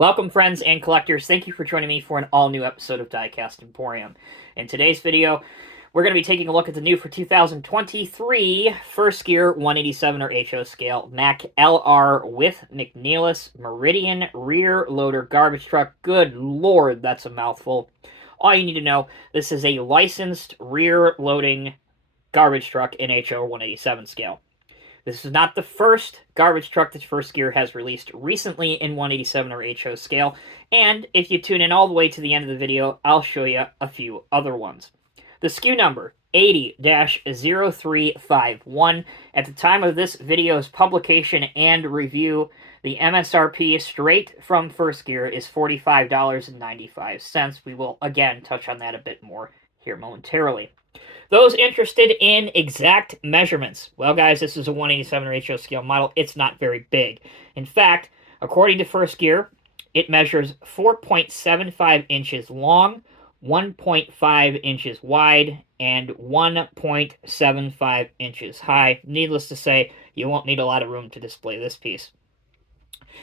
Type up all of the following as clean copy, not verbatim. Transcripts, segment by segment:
Welcome, friends and collectors. Thank you for joining me for an all-new episode of Diecast Emporium. In today's video, we're going to be taking a look at the new for 2023 First Gear 187 or HO scale Mack LR with McNeilus Meridian rear loader garbage truck. Good lord, that's a mouthful. All you need to know, this is a licensed rear loading garbage truck in HO 187 scale. This is not the first garbage truck that First Gear has released recently in 187 or HO scale, and if you tune in all the way to the end of the video, I'll show you a few other ones. The SKU number, 80-0351. At the time of this video's publication and review, the MSRP straight from First Gear is $45.95. We will, again, touch on that a bit more here momentarily. Those interested in exact measurements, well, guys, this is a 187 or HO scale model. It's not very big. In fact, according to First Gear, it measures 4.75 inches long, 1.5 inches wide, and 1.75 inches high. Needless to say, you won't need a lot of room to display this piece.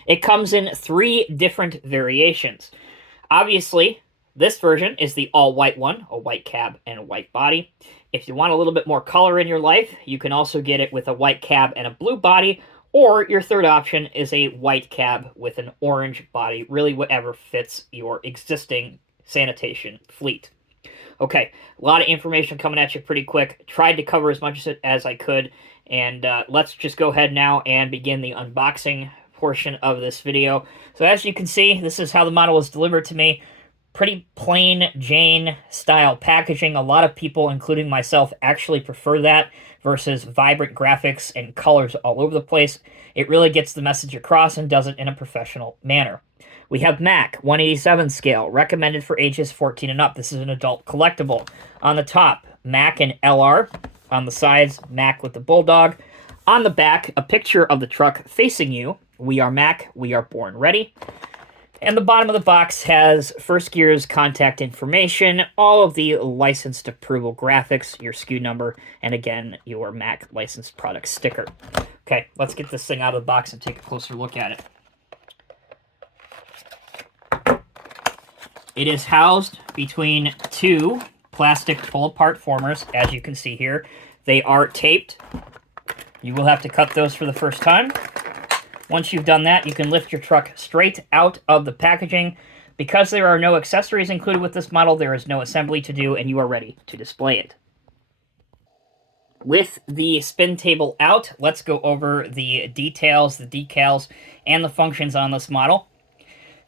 It comes in 3 different variations. Obviously, this version is the all-white one, a white cab and a white body. If you want a little bit more color in your life, you can also get it with a white cab and a blue body, or your third option is a white cab with an orange body, really whatever fits your existing sanitation fleet. Okay, a lot of information coming at you pretty quick. Tried to cover as much as I could, and let's just go ahead now and begin the unboxing portion of this video. So as you can see, this is how the model was delivered to me. Pretty plain Jane style packaging. A lot of people, including myself, actually prefer that versus vibrant graphics and colors all over the place. It really gets the message across and does it in a professional manner. We have Mack 187 scale, recommended for ages 14 and up. This is an adult collectible. On the top, Mack and LR. On the sides, Mack with the bulldog. On the back, a picture of the truck facing you. We are Mack, we are born ready. And the bottom of the box has First Gear's contact information, all of the licensed approval graphics, your SKU number, and again, your Mack licensed product sticker. Okay, let's get this thing out of the box and take a closer look at it. It is housed between 2 plastic pull-apart formers, as you can see here. They are taped. You will have to cut those for the first time. Once you've done that, you can lift your truck straight out of the packaging. Because there are no accessories included with this model, there is no assembly to do, and you are ready to display it. With the spin table out, let's go over the details, the decals, and the functions on this model.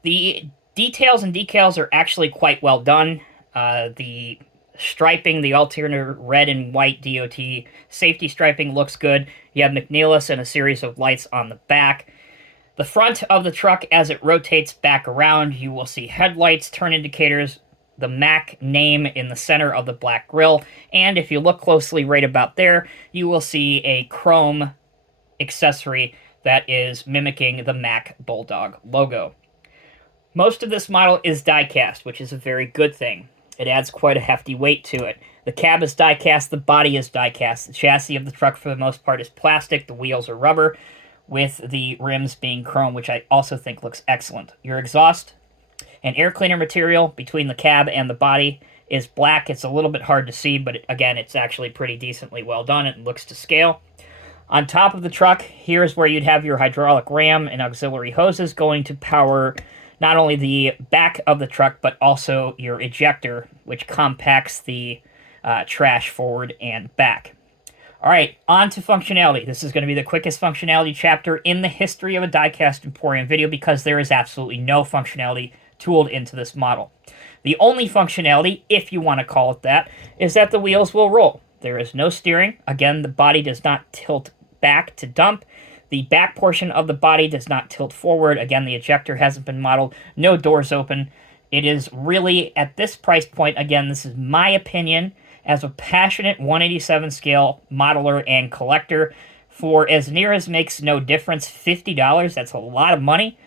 The details and decals are actually quite well done. The striping, the alternative red and white DOT safety striping looks good. You have McNeilus and a series of lights on the back. The front of the truck, as it rotates back around, you will see headlights, turn indicators, the Mack name in the center of the black grille, and if you look closely right about there, you will see a chrome accessory that is mimicking the Mack Bulldog logo. Most of this model is die-cast, which is a very good thing. It adds quite a hefty weight to it. The cab is die-cast, the body is die-cast. The chassis of the truck, for the most part, is plastic. The wheels are rubber, with the rims being chrome, which I also think looks excellent. Your exhaust and air cleaner material between the cab and the body is black. It's a little bit hard to see, but again, it's actually pretty decently well done. It looks to scale. On top of the truck, here's where you'd have your hydraulic ram and auxiliary hoses going to power not only the back of the truck, but also your ejector, which compacts the trash forward and back. All right, on to functionality. This is going to be the quickest functionality chapter in the history of a Diecast Emporium video because there is absolutely no functionality tooled into this model. The only functionality, if you want to call it that, is that the wheels will roll. There is no steering. Again, the body does not tilt back to dump. The back portion of the body does not tilt forward. Again, the ejector hasn't been modeled. No doors open. It is really, at this price point, again, this is my opinion, as a passionate 187 scale modeler and collector, for as near as makes no difference, $50, that's a lot of money.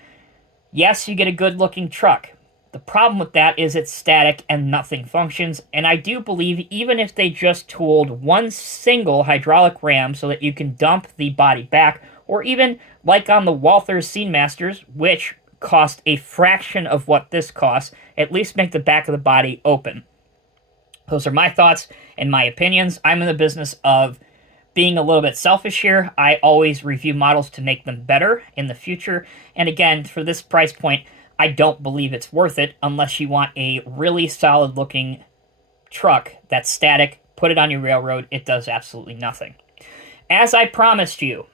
Yes, you get a good-looking truck. The problem with that is it's static and nothing functions, and I do believe even if they just tooled one single hydraulic ram so that you can dump the body back, or even like on the Walther Scene Masters, which cost a fraction of what this costs, at least make the back of the body open. Those are my thoughts and my opinions. I'm in the business of being a little bit selfish here. I always review models to make them better in the future. And again, for this price point, I don't believe it's worth it unless you want a really solid looking truck that's static, put it on your railroad, it does absolutely nothing. As I promised you,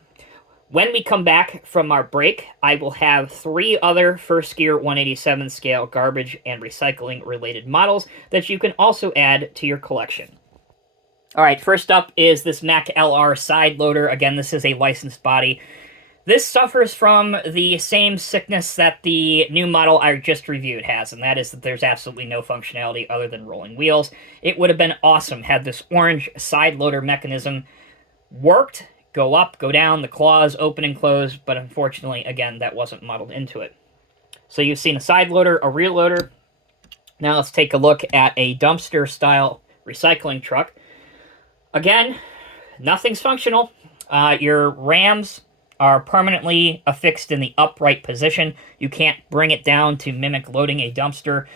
when we come back from our break, I will have 3 other First Gear 187 scale garbage and recycling related models that you can also add to your collection. Alright, first up is this Mack LR side loader. Again, this is a licensed body. This suffers from the same sickness that the new model I just reviewed has, and that is that there's absolutely no functionality other than rolling wheels. It would have been awesome had this orange side loader mechanism worked. Go up, go down, the claws open and close, but unfortunately, again, that wasn't modeled into it. So you've seen a side loader, a rear loader. Now let's take a look at a dumpster-style recycling truck. Again, nothing's functional. Your rams are permanently affixed in the upright position. You can't bring it down to mimic loading a dumpster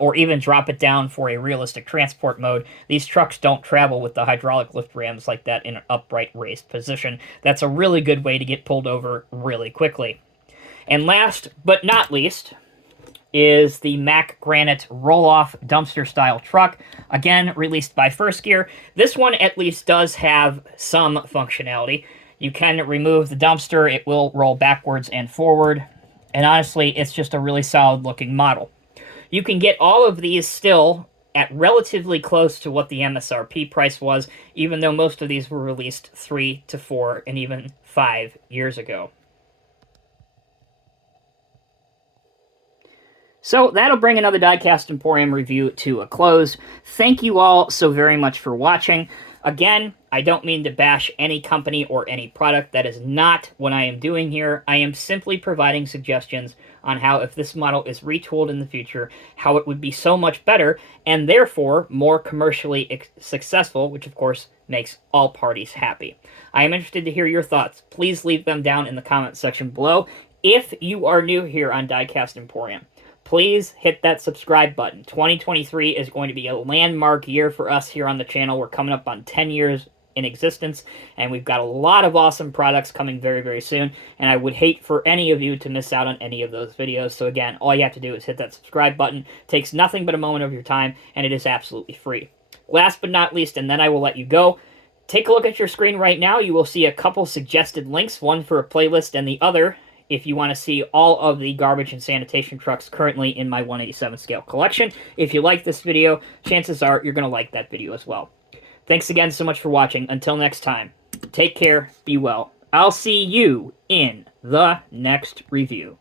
or even drop it down for a realistic transport mode. These trucks don't travel with the hydraulic lift rams like that in an upright raised position. That's a really good way to get pulled over really quickly. And last but not least is the Mack Granite roll-off dumpster-style truck, again, released by First Gear. This one at least does have some functionality. You can remove the dumpster, it will roll backwards and forward, and honestly, it's just a really solid-looking model. You can get all of these still at relatively close to what the MSRP price was, even though most of these were released 3 to 4 and even 5 years ago. So that'll bring another Diecast Emporium review to a close. Thank you all so very much for watching. Again, I don't mean to bash any company or any product. That is not what I am doing here. I am simply providing suggestions on how, if this model is retooled in the future, how it would be so much better and therefore more commercially successful, which of course makes all parties happy. I am interested to hear your thoughts. Please leave them down in the comment section below. If you are new here on Diecast Emporium, please hit that subscribe button. 2023 is going to be a landmark year for us here on the channel. We're coming up on 10 years in existence, and we've got a lot of awesome products coming very, very soon, and I would hate for any of you to miss out on any of those videos. So again, all you have to do is hit that subscribe button. It takes nothing but a moment of your time, and it is absolutely free. Last but not least, and then I will let you go, take a look at your screen right now. You will see a couple suggested links, one for a playlist and the other if you want to see all of the garbage and sanitation trucks currently in my 187 scale collection. If you like this video, chances are you're going to like that video as well. Thanks again so much for watching. Until next time, take care, be well. I'll see you in the next review.